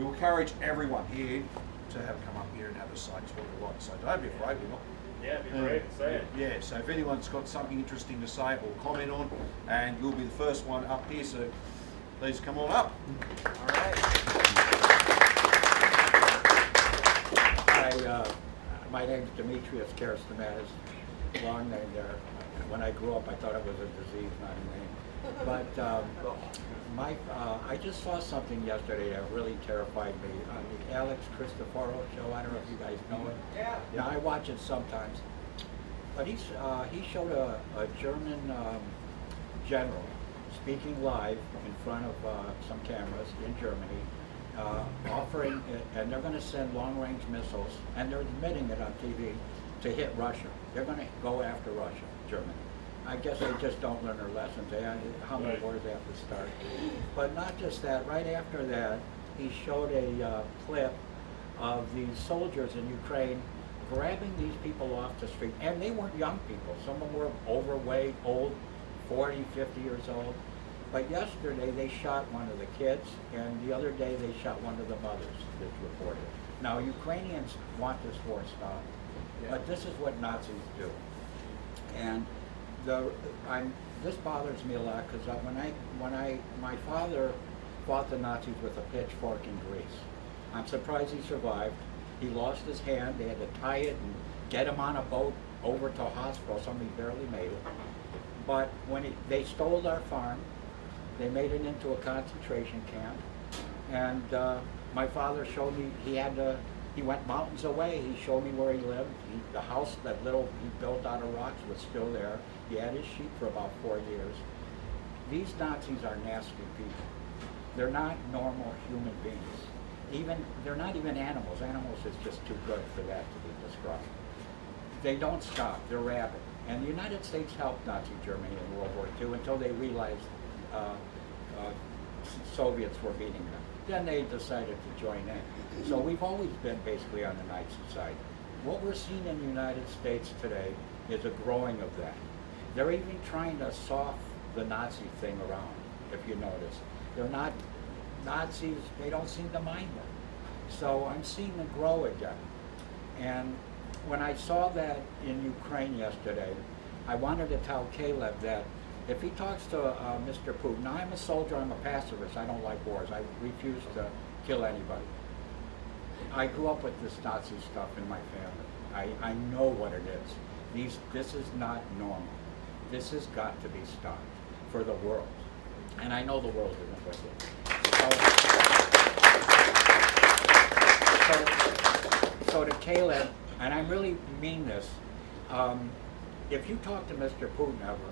We will encourage everyone here to have come up here and have a say. It's what we like to say. Don't be afraid, we're not. Yeah, be brave and say it. Yeah, so if anyone's got something interesting to say or comment on, and you'll be the first one up here, so please come on up. All right. My name's Demetrius Karastamatis, long name there. When I grew up, I thought it was a disease, not a name. But I just saw something yesterday that really terrified me on the Alex Cristoforo show. I don't know if you guys know it. Yeah, I watch it sometimes. But he showed a German general speaking live in front of some cameras in Germany, offering, and they're going to send long-range missiles, and they're admitting it on TV, to hit Russia. They're going to go after Russia, Germany. I guess they just don't learn their lessons. How many wars they have to start. But not just that, right after that, he showed a clip of these soldiers in Ukraine grabbing these people off the street. And they weren't young people. Some of them were overweight, old, 40, 50 years old. But yesterday they shot one of the kids, and the other day they shot one of the mothers, it's reported. Now, Ukrainians want this war stopped, but this is what Nazis do. And this bothers me a lot because my father fought the Nazis with a pitchfork in Greece. I'm surprised he survived. He lost his hand. They had to tie it and get him on a boat over to a hospital. Somebody barely made it. But when they stole our farm, they made it into a concentration camp. And my father showed me he went mountains away. He showed me where he lived. The house he built out of rocks was still there. He had his sheep for about 4 years. These Nazis are nasty people. They're not normal human beings. They're not even animals. Animals is just too good for that to be described. They don't stop. They're rabid. And the United States helped Nazi Germany in World War II until they realized Soviets were beating them. Then they decided to join in. So we've always been basically on the Nazi side. What we're seeing in the United States today is a growing of that. They're even trying to soft the Nazi thing around, if you notice. They're not Nazis, they don't seem to mind them. So I'm seeing them grow again. And when I saw that in Ukraine yesterday, I wanted to tell Caleb that if he talks to Mr. Putin, now I'm a soldier, I'm a pacifist, I don't like wars, I refuse to kill anybody. I grew up with this Nazi stuff in my family. I know what it is. This is not normal. This has got to be stopped for the world. And I know the world isn't with it. So to Caleb, and I really mean this, if you talk to Mr. Putin ever,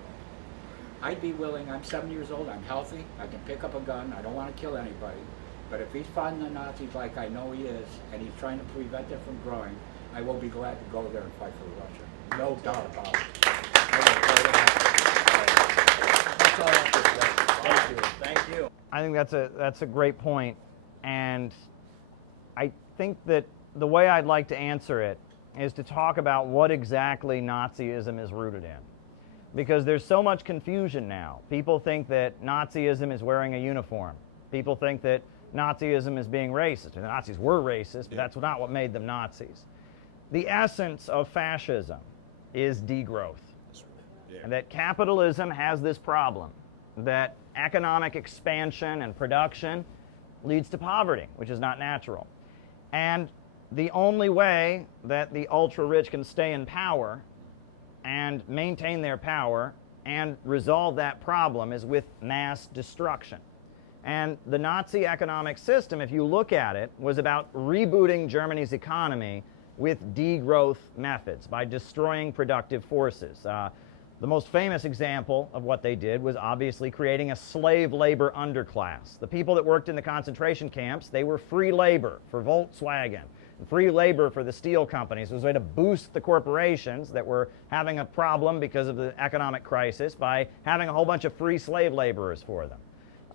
I'd be willing, I'm 70 years old, I'm healthy, I can pick up a gun, I don't want to kill anybody, but if he's fighting the Nazis like I know he is, and he's trying to prevent it from growing, I will be glad to go there and fight for Russia. No doubt about it. That's all I have to say. Thank you. Thank you. I think that's a great point, and I think that the way I'd like to answer it is to talk about what exactly Nazism is rooted in. Because there's so much confusion now. People think that Nazism is wearing a uniform. People think that Nazism is being racist. The Nazis were racist, but that's not what made them Nazis. The essence of fascism is degrowth. And that capitalism has this problem, that economic expansion and production leads to poverty, which is not natural. And the only way that the ultra-rich can stay in power and maintain their power and resolve that problem is with mass destruction. And the Nazi economic system, if you look at it, was about rebooting Germany's economy with degrowth methods by destroying productive forces. The most famous example of what they did was obviously creating a slave labor underclass. The people that worked in the concentration camps, they were free labor for Volkswagen, free labor for the steel companies. It was a way to boost the corporations that were having a problem because of the economic crisis by having a whole bunch of free slave laborers for them.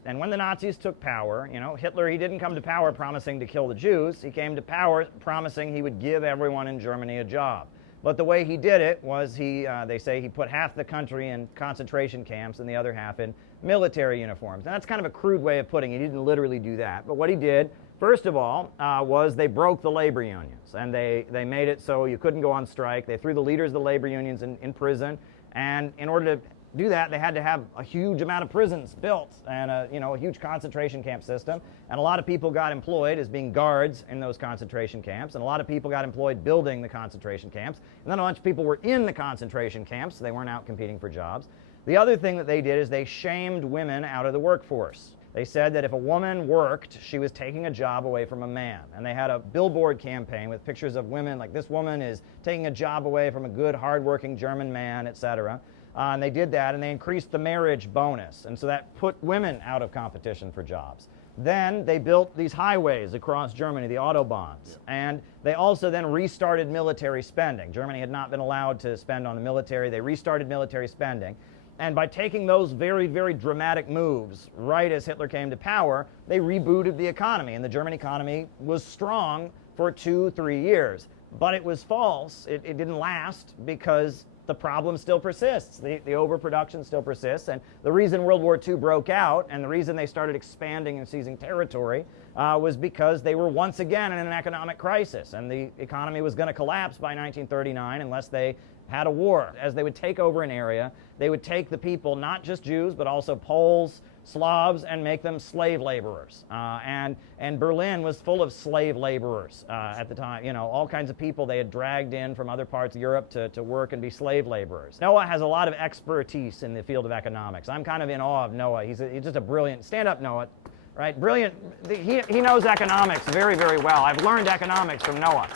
And when the Nazis took power, Hitler, he didn't come to power promising to kill the Jews. He came to power promising he would give everyone in Germany a job. But the way he did it was they say he put half the country in concentration camps and the other half in military uniforms. And that's kind of a crude way of putting it. He didn't literally do that. But what he did First of all, was they broke the labor unions, and they made it so you couldn't go on strike. They threw the leaders of the labor unions in prison, and in order to do that, they had to have a huge amount of prisons built and a huge concentration camp system. And a lot of people got employed as being guards in those concentration camps, and a lot of people got employed building the concentration camps. And then a bunch of people were in the concentration camps, so they weren't out competing for jobs. The other thing that they did is they shamed women out of the workforce. They said that if a woman worked, she was taking a job away from a man. And they had a billboard campaign with pictures of women, like this woman is taking a job away from a good, hardworking German man, etc. And they did that, and they increased the marriage bonus. And so that put women out of competition for jobs. Then they built these highways across Germany, the Autobahns. And they also then restarted military spending. Germany had not been allowed to spend on the military. They restarted military spending. And by taking those very, very dramatic moves right as Hitler came to power, they rebooted the economy. And the German economy was strong for 2-3 years. But it was false. It didn't last because the problem still persists. The overproduction still persists. And the reason World War II broke out and the reason they started expanding and seizing territory was because they were once again in an economic crisis. And the economy was going to collapse by 1939 unless they had a war. As they would take over an area, they would take the people, not just Jews, but also Poles, Slavs, and make them slave laborers. And Berlin was full of slave laborers at the time. All kinds of people they had dragged in from other parts of Europe to work and be slave laborers. Noah has a lot of expertise in the field of economics. I'm kind of in awe of Noah. He's just a brilliant, stand up Noah, right? Brilliant, he knows economics very, very well. I've learned economics from Noah.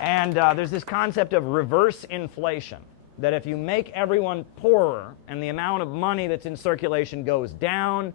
And there's this concept of reverse inflation, that if you make everyone poorer and the amount of money that's in circulation goes down,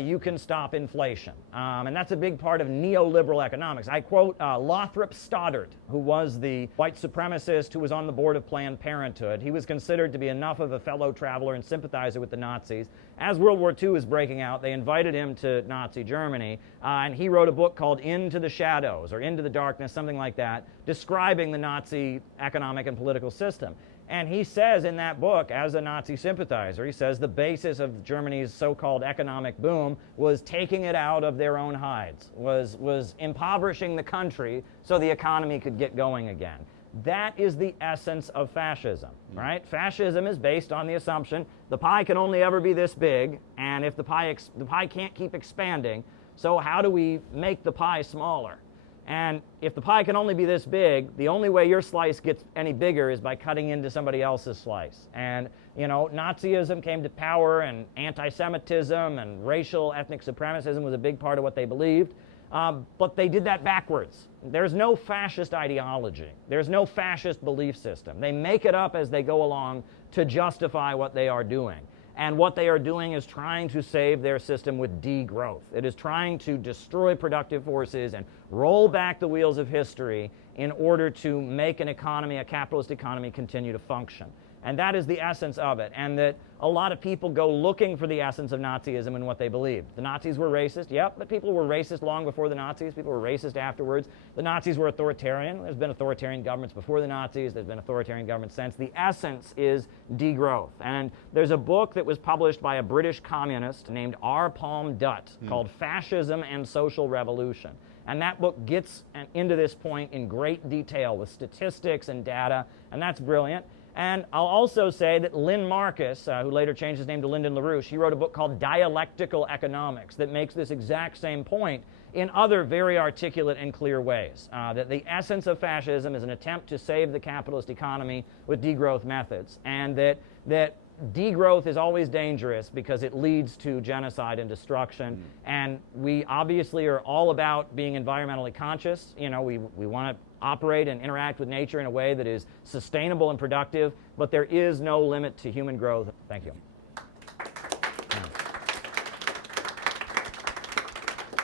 you can stop inflation. And that's a big part of neoliberal economics. I quote Lothrop Stoddard, who was the white supremacist who was on the board of Planned Parenthood. He was considered to be enough of a fellow traveler and sympathizer with the Nazis. As World War II was breaking out, they invited him to Nazi Germany, and he wrote a book called Into the Shadows, or Into the Darkness, something like that, describing the Nazi economic and political system. And he says in that book, as a Nazi sympathizer, he says the basis of Germany's so-called economic boom was taking it out of their own hides, was impoverishing the country so the economy could get going again. That is the essence of fascism, right? Fascism is based on the assumption the pie can only ever be this big, and if the pie can't keep expanding, so how do we make the pie smaller? And if the pie can only be this big, the only way your slice gets any bigger is by cutting into somebody else's slice. And, Nazism came to power, and anti-Semitism and racial ethnic supremacism was a big part of what they believed. But they did that backwards. There's no fascist ideology. There's no fascist belief system. They make it up as they go along to justify what they are doing. And what they are doing is trying to save their system with degrowth. It is trying to destroy productive forces and roll back the wheels of history in order to make an economy, a capitalist economy, continue to function. And that is the essence of it. And that a lot of people go looking for the essence of Nazism and what they believed. The Nazis were racist, yep, but people were racist long before the Nazis. People were racist afterwards. The Nazis were authoritarian. There's been authoritarian governments before the Nazis. There's been authoritarian governments since. The essence is degrowth. And there's a book that was published by a British communist named R. Palm Dutt called Fascism and Social Revolution. And that book gets into this point in great detail with statistics and data, and that's brilliant. And I'll also say that Lynn Marcus, who later changed his name to Lyndon LaRouche, he wrote a book called Dialectical Economics that makes this exact same point in other very articulate and clear ways. That the essence of fascism is an attempt to save the capitalist economy with degrowth methods, and that degrowth is always dangerous because it leads to genocide and destruction. And we obviously are all about being environmentally conscious. We want to operate and interact with nature in a way that is sustainable and productive, but there is no limit to human growth. Thank you.